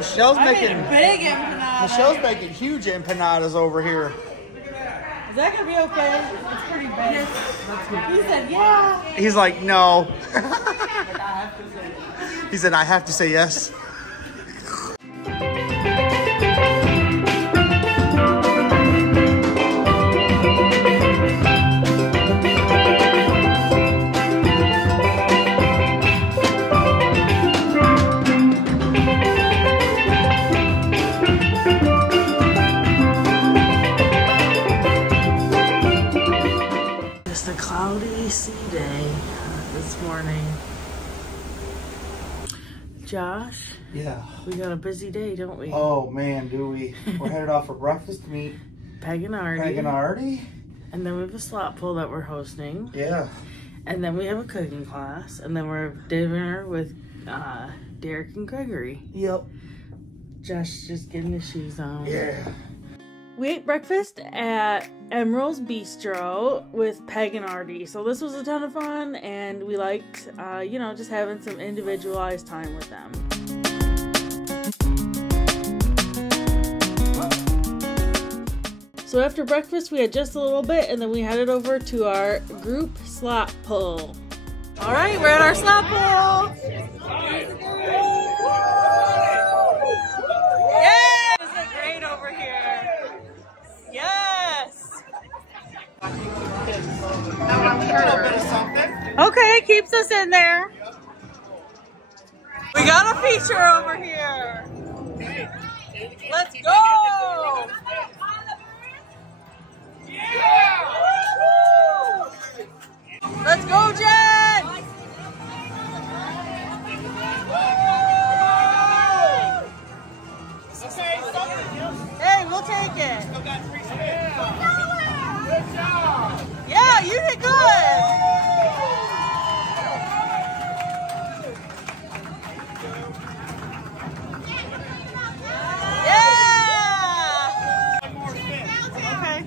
Michelle's making big empanadas. Michelle's making huge empanadas over here. Is that gonna be okay? It's pretty big. He said, yeah. He's like, no. He said, I have to say yes. Just a cloudy sea day this morning. Josh? Yeah. We got a busy day, don't we? Oh man, do we? We're headed off for breakfast to meet Peg and Artie. Peg and Artie. And then we have a slot pull that we're hosting. Yeah. And then we have a cooking class. And then we're dinner with Derek and Gregory. Yep. Josh just getting his shoes on. Yeah. We ate breakfast at Emerald's Bistro with Peg and Artie. So this was a ton of fun, and we liked, you know, just having some individualized time with them. So after breakfast, we had just a little bit, and then we headed over to our group slot pull. All right, we're at our slot pull. Yay! This is great over here. Yes! Okay, keeps us in there. We got a feature over here. Let's go! Let's go, Jen! Hey, we'll take it. Yeah, you did good. Yeah. Okay.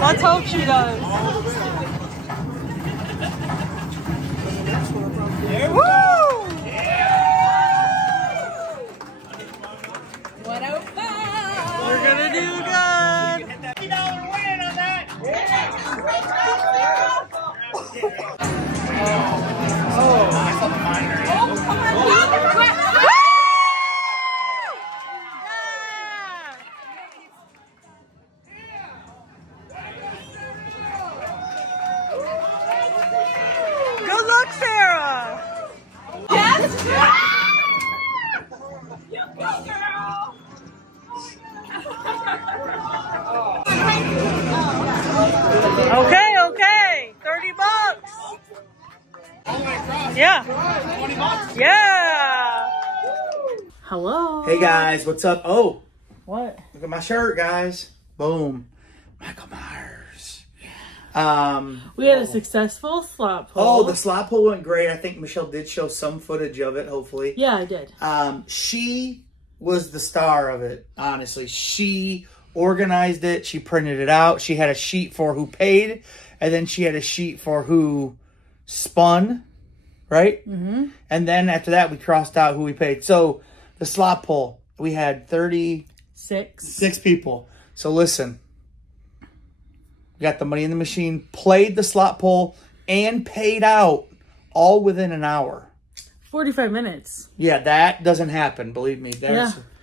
Let's hope she does. Woo! We're gonna do good. $50 win on that. Good luck, Sarah. Yes. You go, girl. Okay, 30 bucks. Yeah. 20 bucks. Yeah. Hello. Hey guys, what's up? Oh, What? look at my shirt, guys. Boom. Michael Myers. We had a successful slot pull. Oh, the slot pull went great. I think Michelle did show some footage of it, hopefully. Yeah, I did. She was the star of it, honestly. She organized it. She printed it out. She had a sheet for who paid, and then she had a sheet for who spun, right? Mm-hmm. And then after that, we crossed out who we paid. So the slot pull, we had 36 people. So listen, we got the money in the machine, played the slot pull, and paid out all within an hour. 45 minutes. Yeah, that doesn't happen, believe me.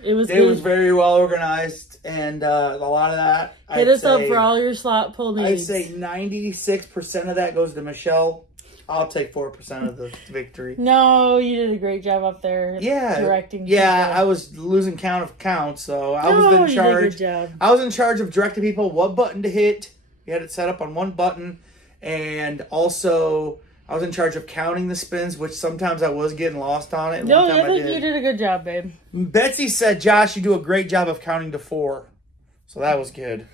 It was very well organized, and a lot of that. Hit us up for all your slot pull needs. I'd say 96% of that goes to Michelle. I'll take 4% of the victory. No, you did a great job up there. Yeah, directing. Yeah, people. I was losing count of counts, so I was in charge. You did a good job. I was in charge of directing people what button to hit. We had it set up on one button, and also I was in charge of counting the spins, which sometimes I was getting lost on it. No, I think you did a good job, babe. Betsy said, Josh, you do a great job of counting to 4. So that was good.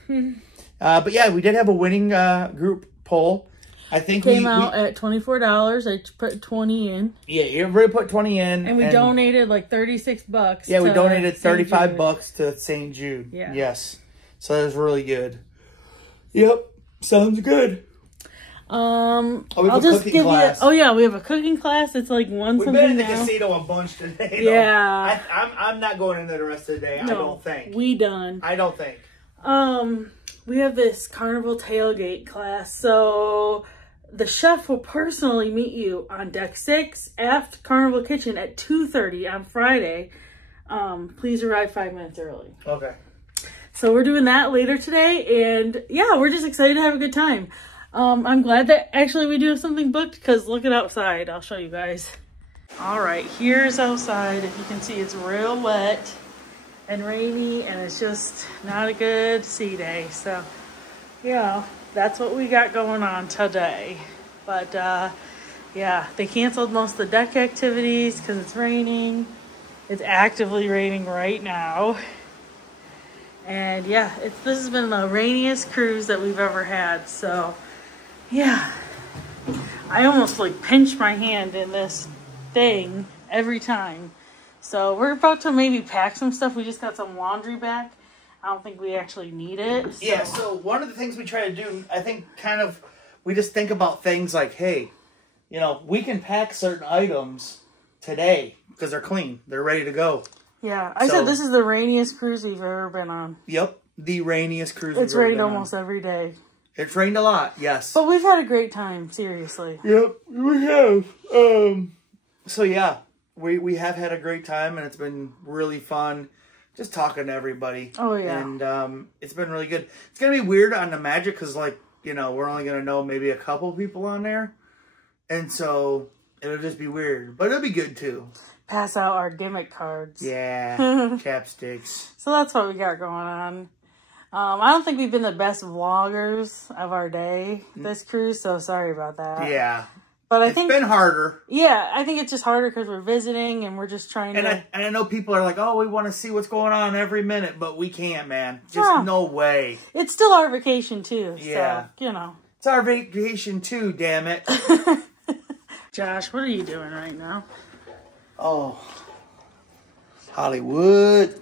But yeah, we did have a winning group poll. I think came out at $24. I put 20 in. Yeah, everybody put 20 in. And we donated like 36 bucks. Yeah, we donated 35 bucks to St. Jude. Yeah. Yes. So that was really good. Yep. Sounds good. we have I'll a just cooking give class. you. Oh yeah, we have a cooking class. It's like one We've something been in the now. casino a bunch today. Yeah. I'm not going in there the rest of the day. No, I don't think. We done. I don't think. We have this Carnival tailgate class. So the chef will personally meet you on deck 6 aft Carnival kitchen at 2:30 on Friday. Please arrive 5 minutes early. Okay. So we're doing that later today, and yeah, we're just excited to have a good time. I'm glad that actually we do have something booked, because look at outside. I'll show you guys. All right, here's outside. If you can see, it's real wet and rainy, and it's just not a good sea day. So yeah, that's what we got going on today. But yeah, they canceled most of the deck activities because it's raining. It's actively raining right now. And yeah, this has been the rainiest cruise that we've ever had. So yeah, I almost like pinch my hand in this thing every time. So we're about to maybe pack some stuff. We just got some laundry back. I don't think we actually need it. So. Yeah, so one of the things we try to do, I think we just think about things like, hey, you know, we can pack certain items today because they're clean. They're ready to go. Yeah, I said this is the rainiest cruise we've ever been on. Yep, the rainiest cruise It's rained almost every day. It's rained a lot, yes. But we've had a great time, seriously. Yep, we have. So yeah, we have had a great time, and it's been really fun just talking to everybody. Oh, yeah. And it's been really good. It's going to be weird on the Magic because, like, you know, we're only going to know maybe a couple people on there. And so it'll just be weird. But it'll be good, too. Pass out our gimmick cards. Yeah, chapsticks. So that's what we got going on. I don't think we've been the best vloggers of our day this cruise, so sorry about that. Yeah. But I it's think been harder. Yeah, I think it's just harder because we're visiting and we're just trying to... And I know people are like, oh, we want to see what's going on every minute, but we can't, man. Just no way. It's still our vacation, too. Yeah. So, you know. It's our vacation, too, damn it. Josh, what are you doing right now? Oh, Hollywood.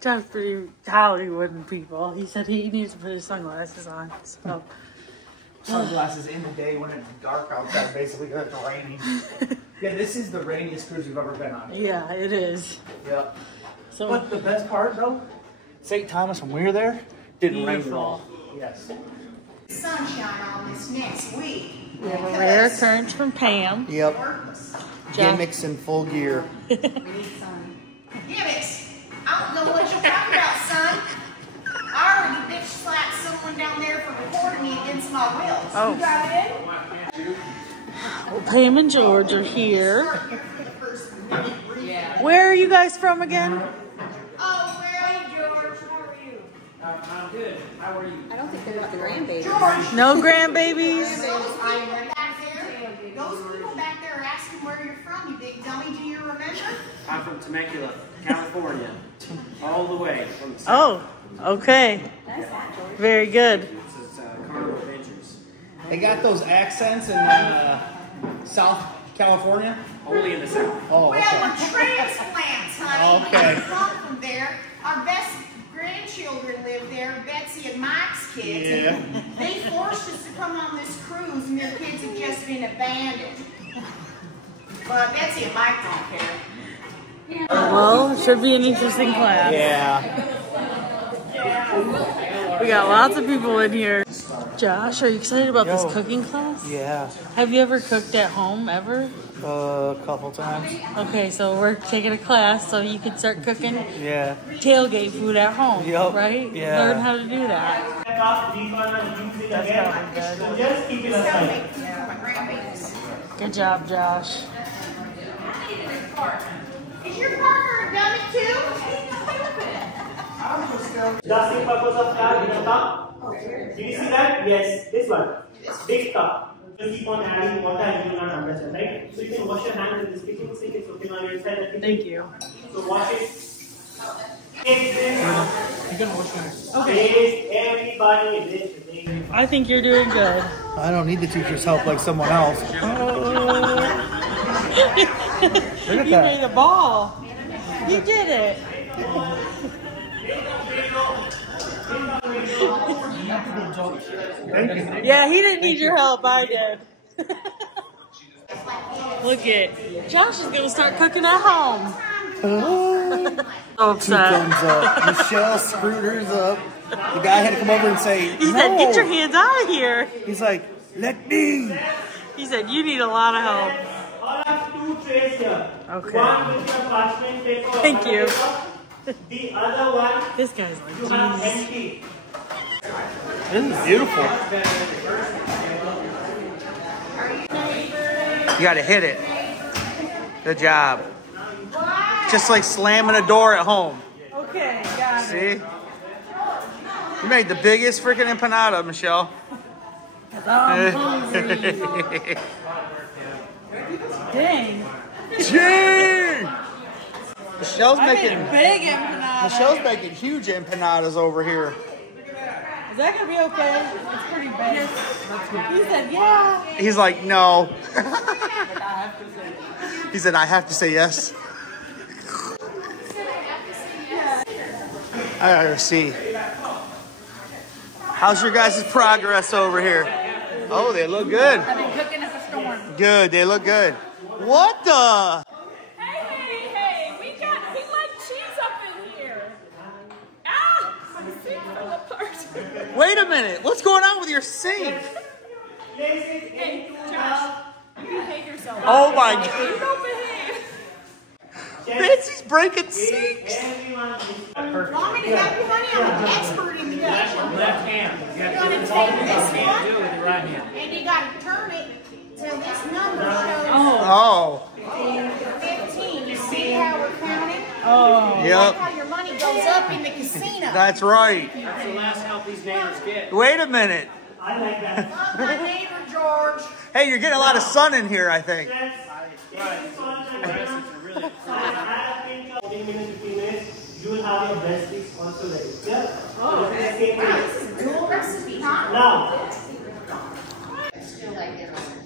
Josh pretty Hollywood people. He said he needs to put his sunglasses on. So Sunglasses in the day when it's dark outside, basically, because it's raining. Yeah, this is the rainiest cruise we've ever been on. Yeah, it is. Yep. So, but the best part, though, St. Thomas, when we were there, didn't rain at all. Yes. Sunshine on this next week. We have a rare occurrence from Pam. Yep. Gimmicks in full gear. Gimmicks? I don't know what you're talking about, son. I already bitch slapped someone down there for recording me against my will. Oh. You got it? Well, Pam and George are here. Where are you guys from again? Oh, well, George, how are you? I'm good. How are you? I don't think they're the grandbabies. George. No grandbabies? Those people back there are asking where you're from, you big dummy. Do you remember? I'm from Temecula, California. All the way from the south. Oh, okay. Very good. This is Carnival Adventures. They got those accents in South California? Only in the south. Oh, Well, okay. we're transplants, honey. Okay. We come from there. Our best grandchildren live there, Betsy and Mike's kids. Yeah. They forced us to come on this cruise, and their kids have just been abandoned. But Betsy and Mike don't care. Well, it should be an interesting class. Yeah. We got lots of people in here. Josh, are you excited about this cooking class? Yeah. Have you ever cooked at home, ever? A couple times. Okay, so we're taking a class so you can start cooking Yeah. tailgate food at home, Yup. right? Yeah. Learn how to do that. That's probably good. Just keep it aside. My grandbabies. Good job, Josh. Is your partner a dummy too? The same purpose of car in a cup. Do you see that? Yes, this one. Big cup. You keep on adding water and you will not understand, right? So you can wash your hands in this kitchen sink. It's okay on your side. Thank you. So wash it. Okay. Everybody this. I think you're doing good. I don't need the teacher's help like someone else. Look at You that. made a ball. You did it. Yeah, he didn't need your help. I did. Look at Josh is gonna start cooking at home. So upset. 2 thumbs up. Michelle screwed hers up. The guy had to come over and say, He said, "Get your hands out of here." He's like, let me. He said, "You need a lot of help." I have 2 trays here. Okay. One with the parchment paper. Thank you. The other one This guy's like, you have Jesus. empty. This is beautiful. You gotta hit it. Good job. Just like slamming a door at home. Okay, got it. See? You made the biggest freaking empanada, Michelle. I'm hungry. Dang. Gee! Michelle's I made making a big empanada. Michelle's making huge empanadas over here. Is that gonna be okay? It's pretty big. He said, yeah. He's like, no. He said, I have to say yes. I gotta see. How's your guys' progress over here? Oh, they look good. I've been cooking up a storm. Good, they look good. What the? Hey, we let cheese up in here. Ah, my sink fell apart. Wait a minute. What's going on with your sink? Hey, Josh, you behave yourself. Oh my You God. don't behave. Nancy's breaking sinks. Want me to help you, honey? I'm an expert in the kitchen. Left hand. You You're got gonna to take do this it. You can't do one, it with your right hand. and you gotta turn it till this number shows Oh. 15. You see how we're counting? Oh. Like Yep. how your money goes up in the casino. That's right. That's the last help these neighbors get. Wait a minute. I like that. Love my neighbor, George. Hey, you're getting a lot of sun in here, I think. I think 15 minutes, 15 minutes, you will have your breast sticks also ready. Yeah? Oh, okay. Wow, this is a dual recipe, huh? Now,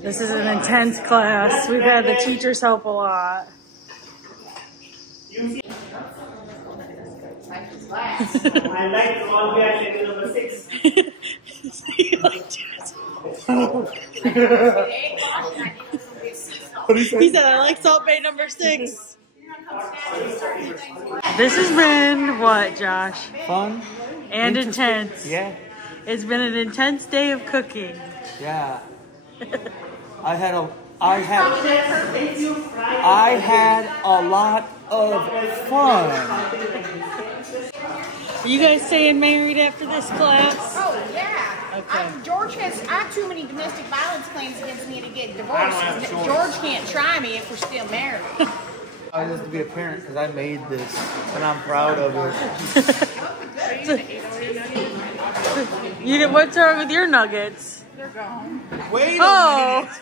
This is an intense class. We've had the teachers help a lot. you see, I like all we are level number 6. He said, I like Salt Bay number 6. This has been what, Josh? Fun? And intense. Yeah. It's been an intense day of cooking. Yeah. I had a lot of fun. Are you guys staying married after this class? Oh, yeah. Okay. George has, I have too many domestic violence claims against me to get divorced. George can't try me if we're still married. I just to be a parent because I made this and I'm proud of it. You did, what's wrong with your nuggets? They're gone. Wait a Oh. minute.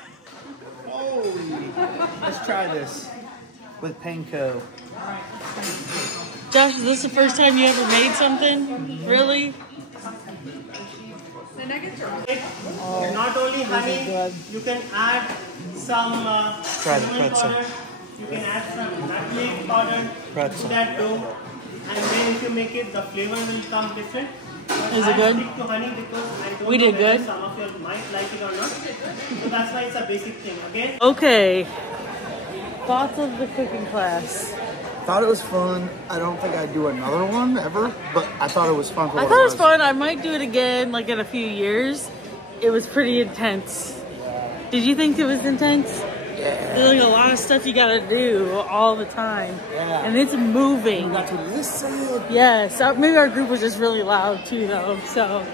Holy. Let's try this with panko. Josh, is this the first time you ever made something? Really? The nuggets are Not only honey, you can add some Try the cinnamon pretzel. powder, you can add some nutmeg powder Pretzel. to that dough, and then if you make it, the flavor will come different. But Is it I good? stick to honey because I don't We know did whether good. some of you might like it or not. So that's why it's a basic thing, okay? Okay. Thoughts of the cooking class? Thought it was fun. I don't think I'd do another one ever, but I thought it was fun for I what thought it was fun. I might do it again, like in a few years. It was pretty intense. Did you think it was intense? Yeah. There's like a lot of stuff you gotta do all the time. Yeah. And it's moving. Got to listen. Yes. Maybe our group was just really loud too, though. So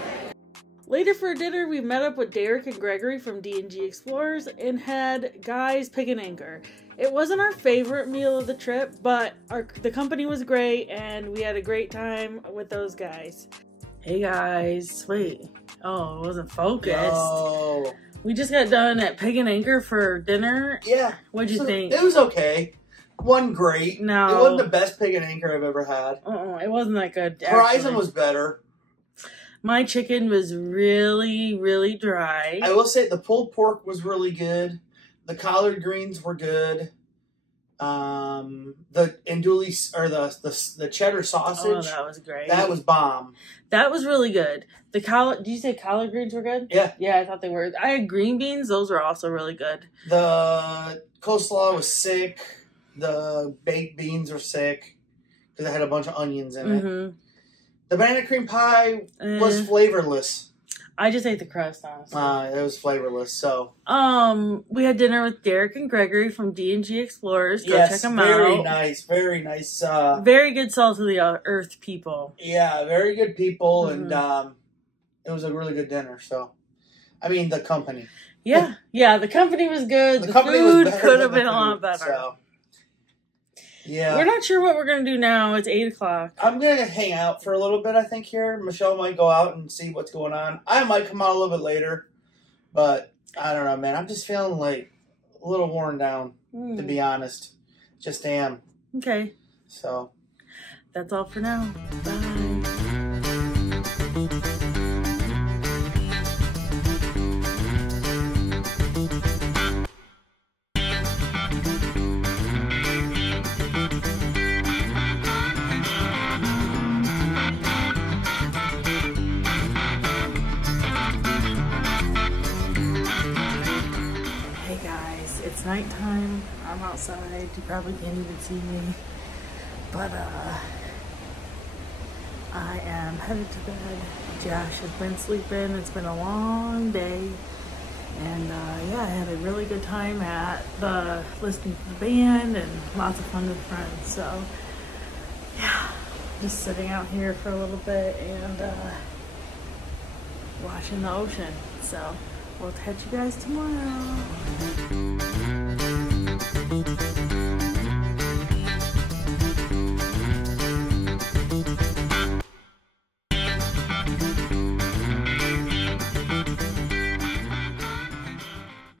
later for dinner, we met up with Derek and Gregory from D&G Explorers and had Guys Pick an Anchor. It wasn't our favorite meal of the trip, but the company was great and we had a great time with those guys. Hey guys, wait. Oh, it wasn't focused. Oh. We just got done at Pig and Anchor for dinner. Yeah. What'd you think? It was okay. Wasn't great. No. It wasn't the best pig and anchor I've ever had. It wasn't that good. Horizon actually. was better. My chicken was really, really dry. I will say the pulled pork was really good. The collard greens were good. The andouille or the cheddar sausage. Oh, that was great. That was bomb. That was really good. The collard, did you say collard greens were good? Yeah. Yeah, I thought they were. I had green beans. Those were also really good. The coleslaw was sick. The baked beans were sick because it had a bunch of onions in it. The banana cream pie was flavorless. I just ate the crust, honestly. It was flavorless. So we had dinner with Derek and Gregory from D&G Explorers. Go check them very out. nice, very nice. Very good salt of the earth people. Yeah, very good people, and it was a really good dinner. So, I mean, the company. Yeah, the company was good. The company food could have been a lot better. So. Yeah. We're not sure what we're going to do now. It's 8 o'clock. I'm going to hang out for a little bit, I think, here. Michelle might go out and see what's going on. I might come out a little bit later, but I don't know, man. I'm just feeling like a little worn down, to be honest. Just am. Okay. So. That's all for now. Bye. It's nighttime. I'm outside. You probably can't even see me. But I am headed to bed. Josh has been sleeping. It's been a long day. And yeah, I had a really good time at listening to the band and lots of fun with friends. So yeah, just sitting out here for a little bit and watching the ocean. So we'll catch you guys tomorrow.